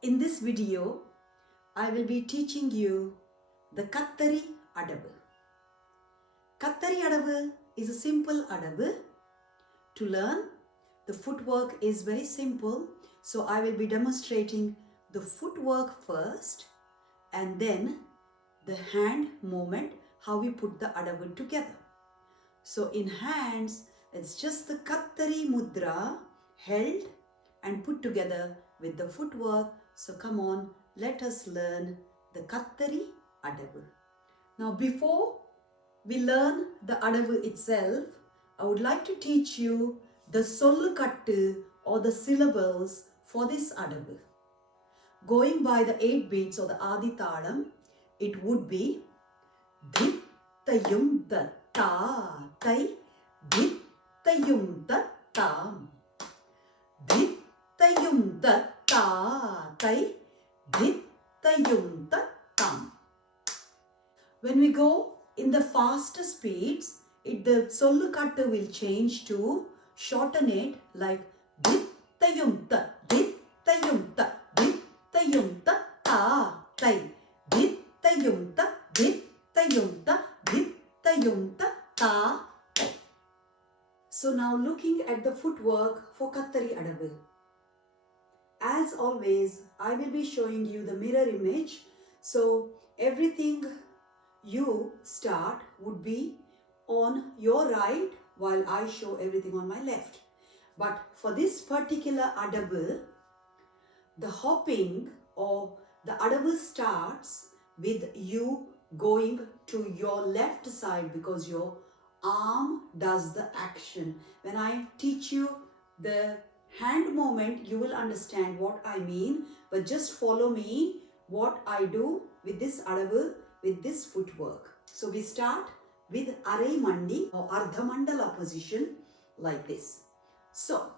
In this video, I will be teaching you the Kartari Adavu. Kartari Adavu is a simple adavu. To learn, the footwork is very simple. So I will be demonstrating the footwork first and then the hand movement, how we put the adavu together. So in hands, it's just the Kartari mudra held and put together with the footwork. So come on, let us learn the Kartari Adavu. Now before we learn the Adavu itself, I would like to teach you the sollukattu or the syllables for this Adavu. Going by the 8 beats or the Adi Talam, it would be Dhittayum da ta tai Dhittayum da tam Dhittayum da ta tai Dhittayum da tam. When we go in the faster speeds, the sollukattu will change to shorten it like Dhittayum da Dhittayum da Dhittayum da ta tai Dhittayum da Dhittayum da Dhittayum da ta tai. So now looking at the footwork for Kartari Adavu. As always, I will be showing you the mirror image. So everything you start would be on your right while I show everything on my left. But for this particular Adavu, the hopping or the Adavu starts with you going to your left side because your arm does the action. When I teach you the hand movement, you will understand what I mean, but just follow me what I do with this Adavu, with this footwork. So we start with Arai Mandi or Ardha Mandala position like this. So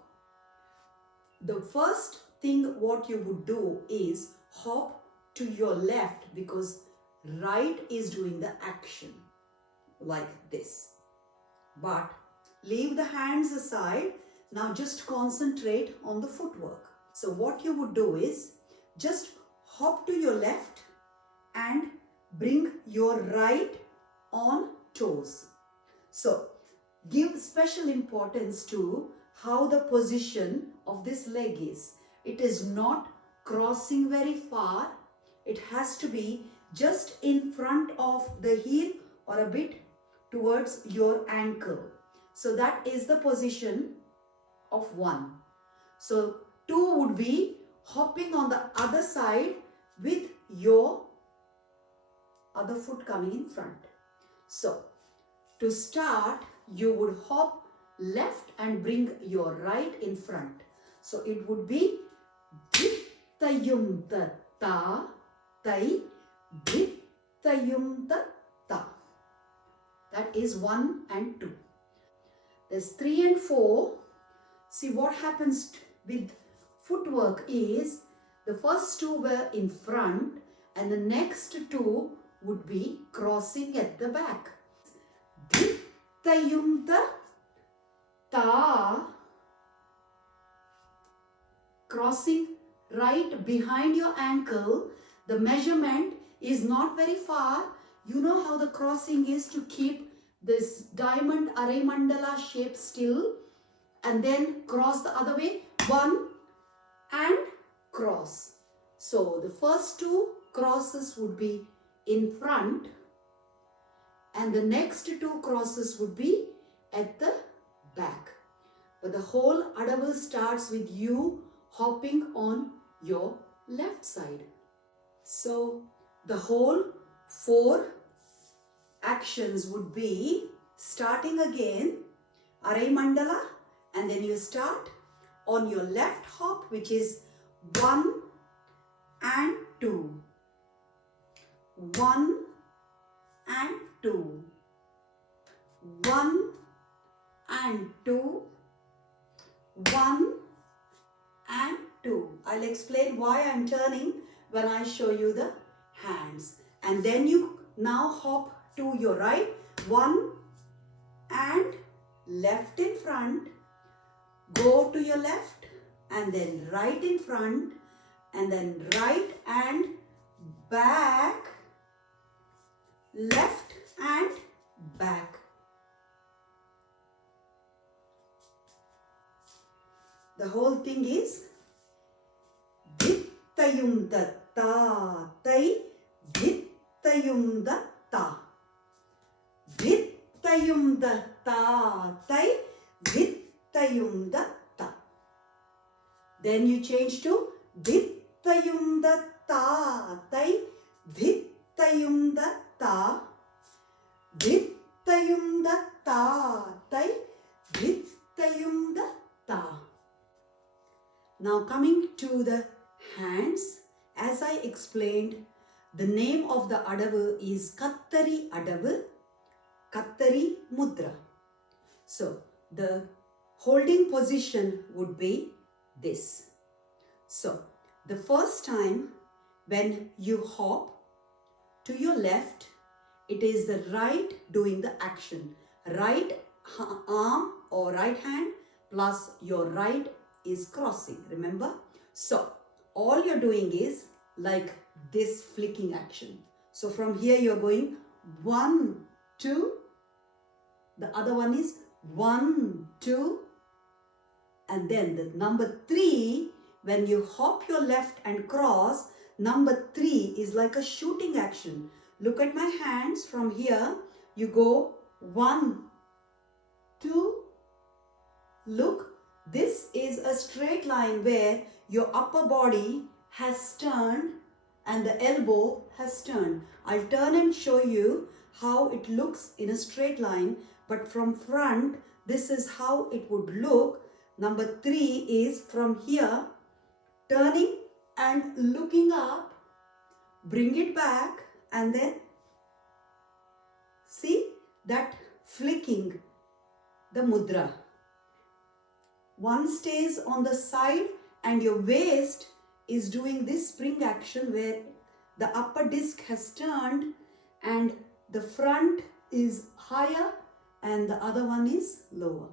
the first thing what you would do is hop to your left because right is doing the action like this. But leave the hands aside. Now just concentrate on the footwork. So what you would do is just hop to your left and bring your right on toes. So give special importance to how the position of this leg is. It is not crossing very far. It has to be just in front of the heel or a bit towards your ankle. So that is the position of 1. So 2 would be hopping on the other side with your other foot coming in front. So to start, you would hop left and bring your right in front. So it would be Dhittayum da ta tai Dhittayum da ta. That is 1 and 2. There's 3 and 4. See what happens with footwork is the first 2 were in front and the next 2 would be crossing at the back. Dhittayum da ta, crossing right behind your ankle. The measurement is not very far. You know how the crossing is to keep this diamond Arai Mandala shape still and then cross the other way. 1 and cross. So the first 2 crosses would be in front and the next 2 crosses would be at the back. But the whole Adavu starts with you hopping on your left side. So the whole 4 actions would be starting again Arai Mandala and then you start on your left hop, which is 1 and 2. 1 and 2. 1 and 2. 1 and 2. I'll explain why I'm turning when I show you the hands. And then you now hop to your right. 1 and left in front. Go to your left and then right in front and then right and back, left and back. The whole thing is Dhittayum datta tai Dhittayum datta. Dhittayum datta tai Dhittayum datta. Then you change to Dhittayum datta tai Dhittayum datta. Dhittayum datta tai Dhittayum datta. Now coming to the hands, as I explained, the name of the Adavu is Kartari Adavu, Kartari mudra. So the holding position would be this. So the first time when you hop to your left, it is the right doing the action. Right arm or right hand plus your right is crossing, remember? So all you're doing is like this flicking action. So from here you're going 1, 2, the other one is 1, 2, and then the number 3, when you hop your left and cross, number 3 is like a shooting action. Look at my hands. From here you go 1, 2, look. This is a straight line where your upper body has turned and the elbow has turned. I'll turn and show you how it looks in a straight line, but from front, this is how it would look. Number 3 is from here, turning and looking up, bring it back, and then see that flicking the mudra. One stays on the side and your waist is doing this spring action where the upper disc has turned and the front is higher and the other one is lower.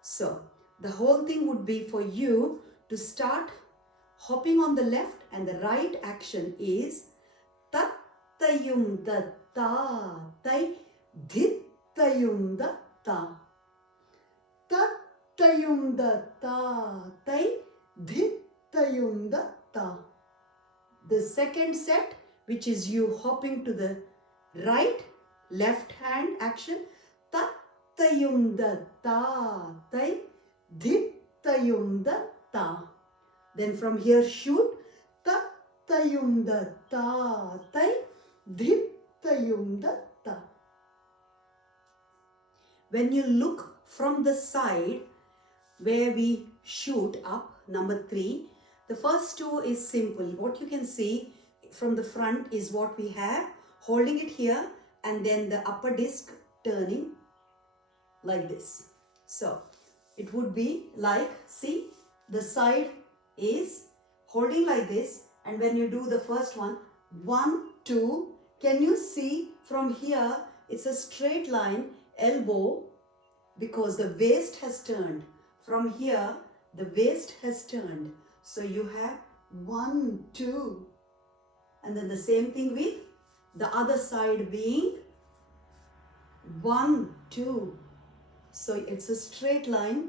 So the whole thing would be for you to start hopping on the left, and the right action is Tattayum datta tai Dhittayum datta. Tattayum datta tai Dhittayum datta. The second set, which is you hopping to the right, left hand action, Tattayum datta tai Dhittayum datta. Then from here shoot, Tattayum datta tai Dhittayum datta. When you look from the side where we shoot up, number 3, the first 2 is simple. What you can see from the front is what we have, holding it here and then the upper disc turning like this. So it would be like, see, the side is holding like this, and when you do the first one, 1, 2, can you see from here it's a straight line, elbow, because the waist has turned. From here the waist has turned, so you have 1, 2, and then the same thing with the other side being 1, 2. So it's a straight line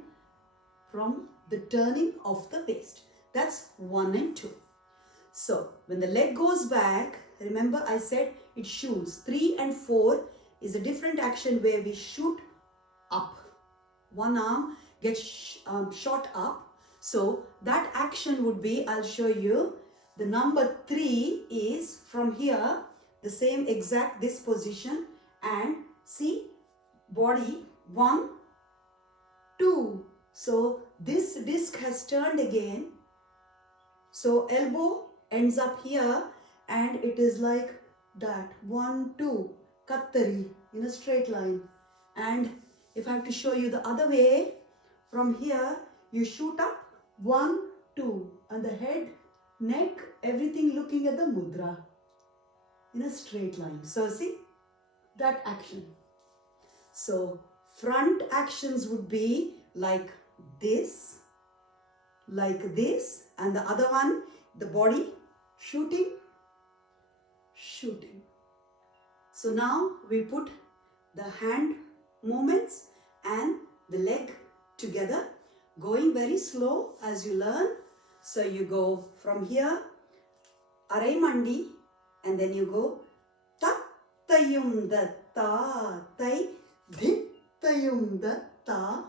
from the turning of the waist. That's 1 and 2. So when the leg goes back, remember I said it shoots. 3 and 4 is a different action where we shoot up. One arm gets shot up. So that action would be, I'll show you, the number 3 is from here, the same exact this position, and see, body 1, 2. So this disc has turned again. So elbow ends up here and it is like that, 1, 2, Kartari in a straight line. And if I have to show you the other way, from here you shoot up, 1, 2, and the head, neck, everything looking at the mudra in a straight line. So see that action. So front actions would be like this, and the other one the body, shooting, shooting. So now we put the hand movements and the leg together, going very slow as you learn. So you go from here, arai mandi, and then you go tattayum datta, tai, dhittayum datta,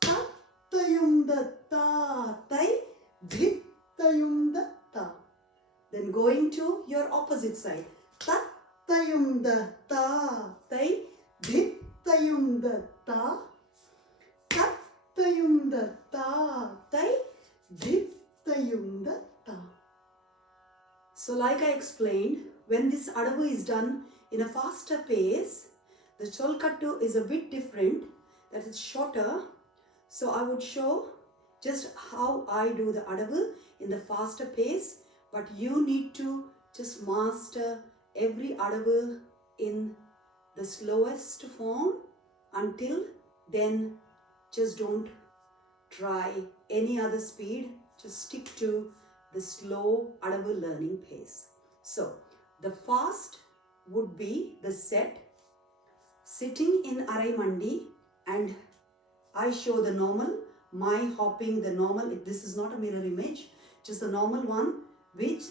tattayum datta, tai, dhittayum datta. Then going to your opposite side, tattayum datta, tai, dhittayum datta, tattayum datta, tai, dhittayum datta. So like I explained, when this Adavu is done in a faster pace, the Cholkattu is a bit different, that is shorter. So I would show just how I do the Adavu in the faster pace, but you need to just master every Adavu in the slowest form. Until then, just don't try any other speed, just stick to the slow Adavu learning pace. So the fast would be the set, sitting in arai mandi, and I show the normal, my hopping the normal. This is not a mirror image, just the normal one, which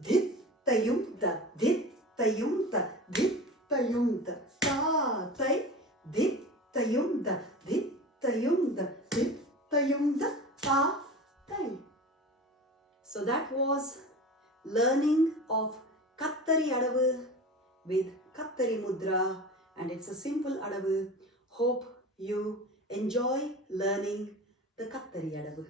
dhittayum da, dhittayum da, dhittayum da, ta, tai, dhittayum da, dhittayum da, dhittayum da, ta, tai. So that was learning of Kartari Adavu with Kartari mudra, and it's a simple Adavu. Hope you enjoy learning the Kartari Adavu.